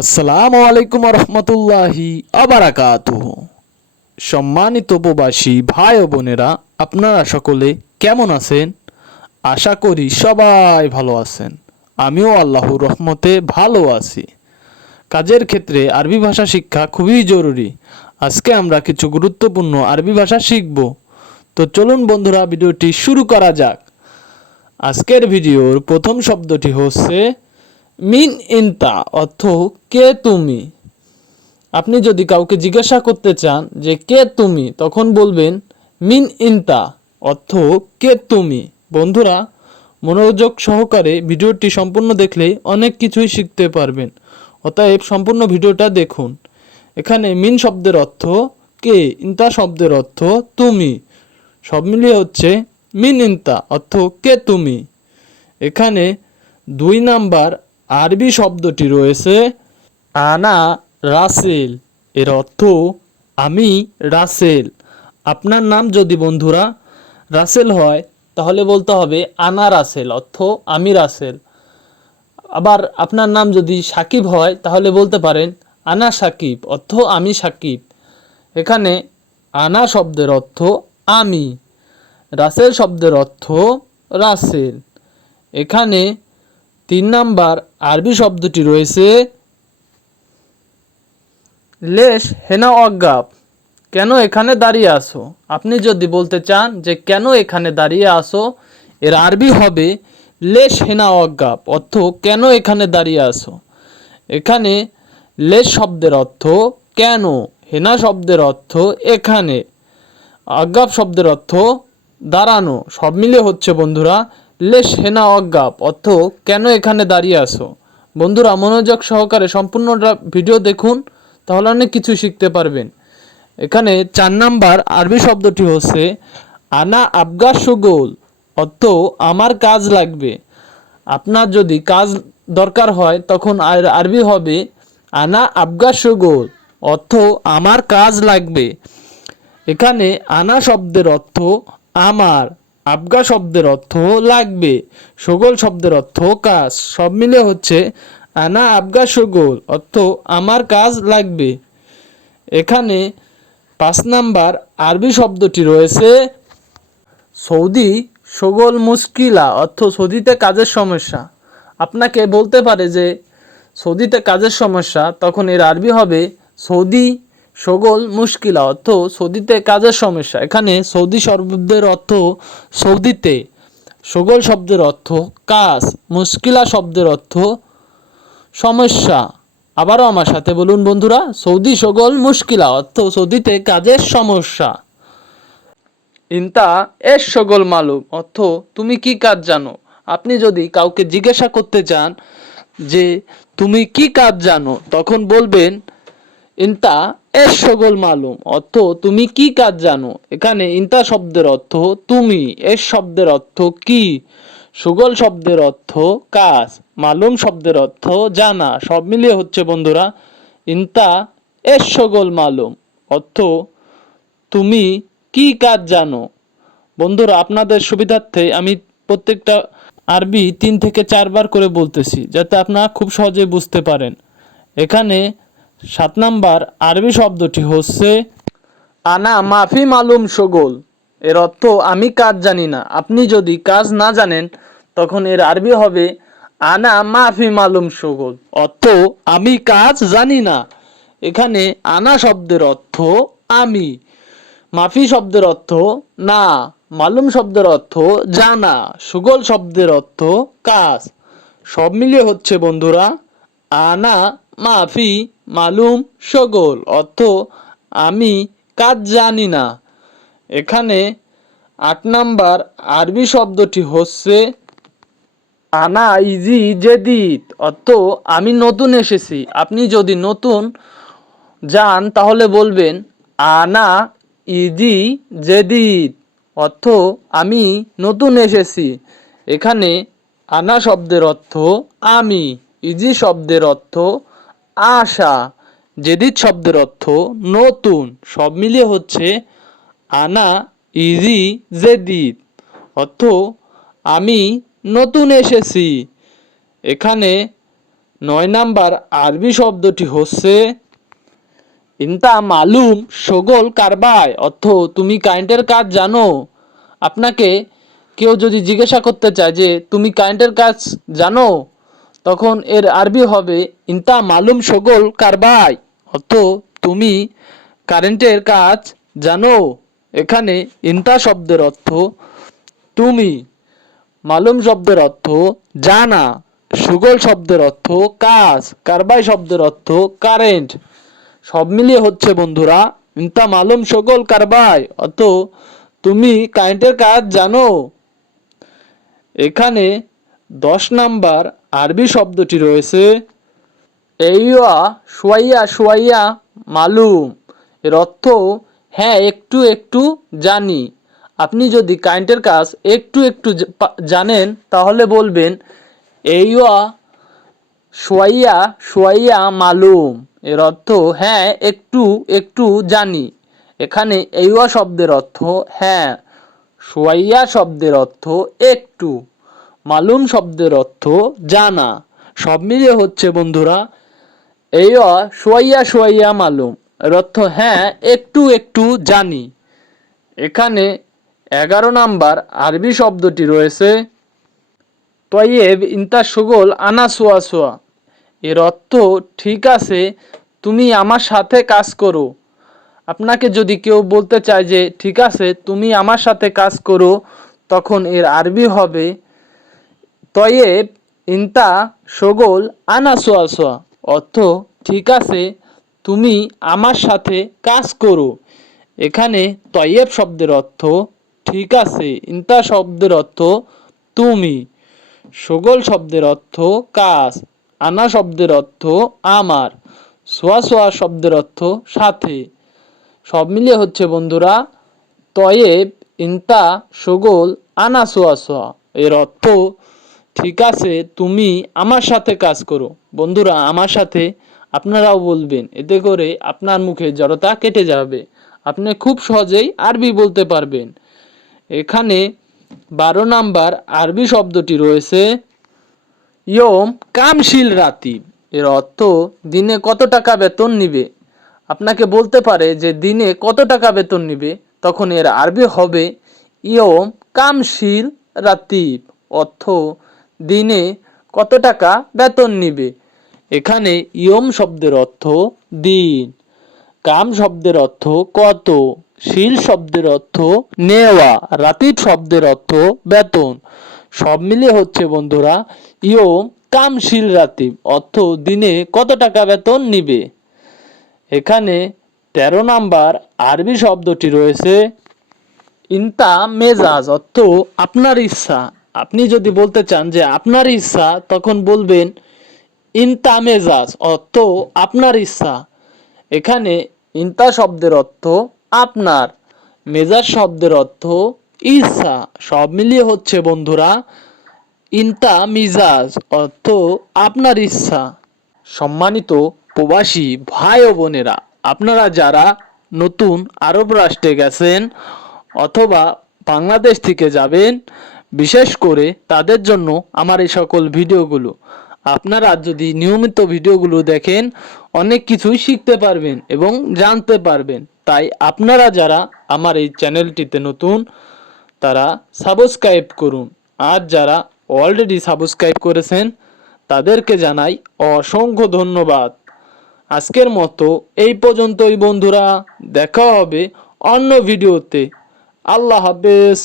আসসালামু আলাইকুম রহমতুল্লাহি আবারাকাতুহ। সম্মানিত উপবাসী ভাই ও বোনেরা, আপনারা সকলে কেমন আছেন? আশা করি সবাই ভালো আছেন। আমিও আল্লাহর রহমতে ভালো আছি। কাজের ক্ষেত্রে আরবি ভাষা শিক্ষা খুবই জরুরি। আজকে আমরা কিছু গুরুত্বপূর্ণ আরবি ভাষা শিখব। তো চলুন বন্ধুরা, ভিডিওটি শুরু করা যাক। আজকের ভিডিওর প্রথম শব্দটি হচ্ছে মিন ইনতা অর্থ কে তুমি? আপনি যদি কাউকে জিজ্ঞাসা করতে চান যে কে তুমি, তখন বলবেন মিন ইনতা অর্থ কে তুমি। বন্ধুরা, মনোযোগ সহকারে ভিডিওটি সম্পূর্ণ দেখলে অনেক কিছুই শিখতে পারবেন। অতএব সম্পূর্ণ ভিডিওটা দেখুন। এখানে মিন শব্দের অর্থ কে ইনতা শব্দের অর্থ তুমি। সব মিলিয়ে হচ্ছে মিন ইনতা অর্থ কে তুমি। এখানে দুই নাম্বার আরবি শব্দটি রয়েছে আনা রাসেল। এর অর্থ, আমি রাসেল। আপনার নাম যদি বন্ধুরা রাসেল হয়, তাহলে বলতে হবে, আনা রাসেল। অর্থ, আমি রাসেল। আবার আপনার নাম যদি সাকিব হয়, তাহলে বলতে পারেন, আনা সাকিব। অর্থ, আমি সাকিব। এখানে আনা শব্দের অর্থ, আমি। রাসেল শব্দের অর্থ, রাসেল। এখানে তিন নাম্বার আরবি শব্দটি রয়েছে লেশ হেনা অজ্ঞাপ কেন এখানে দাঁড়িয়ে আসো আপনি যদি বলতে চান যে কেন এখানে দাঁড়িয়ে আসো এর আরবি হবে লেশ হেনা অজ্ঞাপ অর্থ কেন এখানে দাঁড়িয়ে আসো এখানে লেশ শব্দের অর্থ কেন, হেনা শব্দের অর্থ এখানে অজ্ঞাপ শব্দের অর্থ দাঁড়ানো। সব মিলে হচ্ছে বন্ধুরা লেশ হেনা অজ্ঞাপ, অর্থ কেন এখানে দাঁড়িয়ে আসো বন্ধুরা, মনোযোগ সহকারে সম্পূর্ণ ভিডিও দেখুন, তাহলে অনেক কিছু শিখতে পারবেন। এখানে চার নাম্বার আরবি শব্দটি হচ্ছে, আনা আবগা সুগোল, অর্থ আমার কাজ লাগবে। আপনার যদি কাজ দরকার হয়, তখন আর আরবি হবে, আনা আবগা সুগোল, অর্থ আমার কাজ লাগবে। এখানে আনা শব্দের অর্থ আমার আবগা শব্দের অর্থ লাগবে, সগোল শব্দের অর্থ কাজ। সব মিলে হচ্ছে আনা আবগা সগোল, অর্থ আমার কাজ লাগবে। এখানে পাঁচ নাম্বার আরবি শব্দটি রয়েছে সৌদি সগোল মুশকিলা, অর্থ সৌদিতে কাজের সমস্যা। আপনাকে বলতে পারে যে সৌদিতে কাজের সমস্যা, তখন এর আরবি হবে সৌদি সগোল মুশকিলা অর্থ সৌদিতে কাজের সমস্যা। এখানে সৌদি শব্দের অর্থ সৌদিতে। সগোল শব্দের অর্থ কাজ, মুশকিলা শব্দের অর্থ সমস্যা। আবারও আমার সাথে বলুন বন্ধুরা, সৌদি সগোল মুশকিলা অর্থ সৌদিতে কাজের সমস্যা। ইন্তা এস সগোল মালুম, অর্থ তুমি কি কাজ জানো? আপনি যদি কাউকে জিজ্ঞাসা করতে চান যে, তুমি কি কাজ জানো? তখন বলবেন, ইন্তা এস সগোল মালুম, অর্থ তুমি কি কাজ জানো? এখানে ইন্তা শব্দের অর্থ তুমি এস শব্দের অর্থ কি? সুগল শব্দের অর্থ কাজ, মালুম শব্দের অর্থ জানা, সব মিলিয়ে হচ্ছে বন্ধুরা, ইন্তা এস সগোল মালুম, অর্থ তুমি কি কাজ জানো? বন্ধুরা, আপনাদের সুবিধার্থে আমি প্রত্যেকটা আরবি তিন থেকে চারবার করে বলতেছি, যাতে আপনারা খুব সহজে বুঝতে পারেন। এখানে সাত নাম্বার আরবি শব্দটি হচ্ছে আনা মাফি মালুম সগোল। এর অর্থ আমি কাজ জানি না। আপনি যদি কাজ না জানেন তখন এর আরবি হবে আনা মাফি মালুম সগোল। অর্থ আমি কাজ জানি না। এখানে আনা শব্দের অর্থ আমি। মাফি শব্দের অর্থ না। মালুম শব্দের অর্থ জানা। সুগল শব্দের অর্থ কাজ। সব মিলিয়ে হচ্ছে বন্ধুরা আনা মাফি মালুম সগোল, অর্থ আমি কাজ জানি না। এখানে আট নাম্বার আরবি শব্দটি হচ্ছে আনা ইজি জেদিত অর্থ আমি নতুন এসেছি। আপনি যদি নতুন যান, তাহলে বলবেন আনা ইজি জেদিদ, অর্থ আমি নতুন এসেছি। এখানে আনা শব্দের অর্থ আমি, ইজি শব্দের অর্থ আশা জেদিদ শব্দের অর্থ নতুন, সব মিলিয়ে হচ্ছে আনা ইজি জেদিদ অর্থ আমি নতুন এসেছি। এখানে নয় নাম্বার আরবি শব্দটি হচ্ছে ইন্তা মালুম সগোল কারবায় অর্থ তুমি কারেন্টের কাজ জানো। আপনাকে কেউ যদি জিজ্ঞাসা করতে চায় যে তুমি কারেন্টের কাজ জানো তখন এর আরবি হবে, ইন্তা মালুম সগোল কারবাই অর্থ, তুমি কারেন্টের কাজ জানো। এখানে ইন্তা শব্দের অর্থ, তুমি মালুম শব্দের অর্থ, জানা। সুগল শব্দের অর্থ, কাজ। কারবাই শব্দের অর্থ, কারেন্ট। সব মিলিয়ে হচ্ছে, বন্ধুরা, ইন্তা মালুম সকল কারবাই অত তুমি কারেন্টের কাজ জানো। এখানে দশ নাম্বার আরবি শব্দটি রয়েছে এইয়া সোয়াইয়া সোয়াইয়া মালুম। এর অর্থ হ্যাঁ একটু একটু জানি। আপনি যদি কারেন্টের কাজ একটু একটু জানেন, তাহলে বলবেন এইয়া সোয়াইয়া সোয়াইয়া মালুম। এর অর্থ হ্যাঁ একটু একটু জানি। এখানে এইয়া শব্দের অর্থ হ্যাঁ। সোয়াইয়া শব্দের অর্থ, একটু। মালুম শব্দের অর্থ জানা। সব মিলিয়ে হচ্ছে, বন্ধুরা, এইয়া সোয়াইয়া সোয়াইয়া মালুম। এর অর্থ হ্যাঁ একটু একটু জানি। এখানে এগারো নাম্বার আরবি শব্দটি রয়েছে, তয়েব ইন্তা সুগল আনা সোয়া সোয়া। এর অর্থ ঠিক আছে, তুমি আমার সাথে কাজ করো। আপনাকে যদি কেউ বলতে চায় যে, ঠিক আছে, তুমি আমার সাথে কাজ করো, তখন এর আরবি হবে তয়েব, ইন্তা সগোল আনা সোয়া সোয়া। অর্থ, ঠিক আছে, তুমি আমার সাথে কাজ করো। এখানে তয়েব শব্দের অর্থ, ঠিক আছে, ইন্তা শব্দের অর্থ, তুমি। সগোল শব্দের অর্থ, কাজ। আনা শব্দের অর্থ, আমার। সোয়া সোয়া শব্দের অর্থ, সাথে। সব মিলিয়ে হচ্ছে, বন্ধুরা, তয়েব, ইন্তা সগোল আনা সোয়া সোয়া। এর অর্থ ঠিক আছে, তুমি আমার সাথে কাজ করো। বন্ধুরা, আমার সাথে আপনারাও বলবেন, এতে করে আপনার মুখে জড়তা কেটে যাবে। আপনি খুব সহজেই আরবি বলতে পারবেন। এখানে বারো নাম্বার আরবি শব্দটি রয়েছে, ইয়ম কামশীল রাতি। এর অর্থ, দিনে কত টাকা বেতন নিবে? আপনাকে বলতে পারে যে, দিনে কত টাকা বেতন নিবে? তখন এর আরবি হবে, ইয়ম কামশীল রাতিব অর্থ দিনে কত টাকা বেতন নিবে? এখানে ইয়ম শব্দের অর্থ দিন। কাম শব্দের অর্থ কত? শিল শব্দের অর্থ নেওয়া। রাতিব শব্দের অর্থ বেতন। সব মিলিয়ে হচ্ছে বন্ধুরা, ইয়ম কামশীল রাতিব অর্থ দিনে কত টাকা বেতন নিবে? এখানে তেরো নাম্বার আরবি শব্দটি রয়েছে, ইনতা মেজাজ, অর্থ আপনার ইচ্ছা। আপনি যদি বলতে চান যে আপনার ইচ্ছা, তখন বলবেন ইনতা মেজাজ অর্থ আপনার ইচ্ছা। এখানে ইনতা শব্দের অর্থ আপনার, মেজাজ শব্দের অর্থ ইচ্ছা। সব মিলিয়ে হচ্ছে বন্ধুরা ইনতা মিজাজ অর্থ আপনার ইচ্ছা। সম্মানিত প্রবাসী ভাই ও বোনেরা, আপনারা যারা নতুন আরব রাষ্ট্রে গেছেন অথবা বাংলাদেশ থেকে যাবেন বিশেষ করে তাদের জন্য আমার এই সকল ভিডিওগুলো। আপনারা যদি নিয়মিত ভিডিওগুলো দেখেন, অনেক কিছুই শিখতে পারবেন এবং জানতে পারবেন। তাই আপনারা যারা আমার এই চ্যানেলটিতে নতুন, তারা সাবস্ক্রাইব করুন। আর যারা অলরেডি সাবস্ক্রাইব করেছেন, তাদেরকে জানাই অসংখ্য ধন্যবাদ। আজকের মতো এই পর্যন্তই বন্ধুরা, দেখা হবে অন্য ভিডিওতে। আল্লাহ হাফেজ।